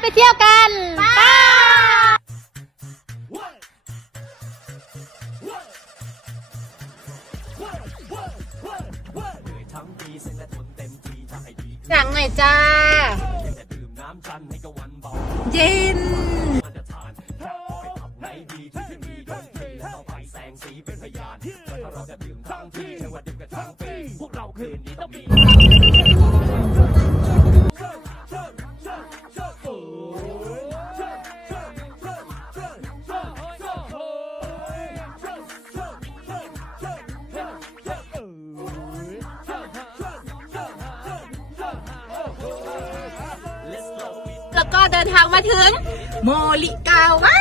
ไปเที่ยวกันไปหลังหน่อยจ้า เย็น แสงสีเป็นพยานถ้าเราจะดื่มทั้งที่ไม่ว่าดื่มกันทั้งปีพวกเราคืนนี้ต้องมี แล้วก็เดินทางมาถึงโมลิกาวา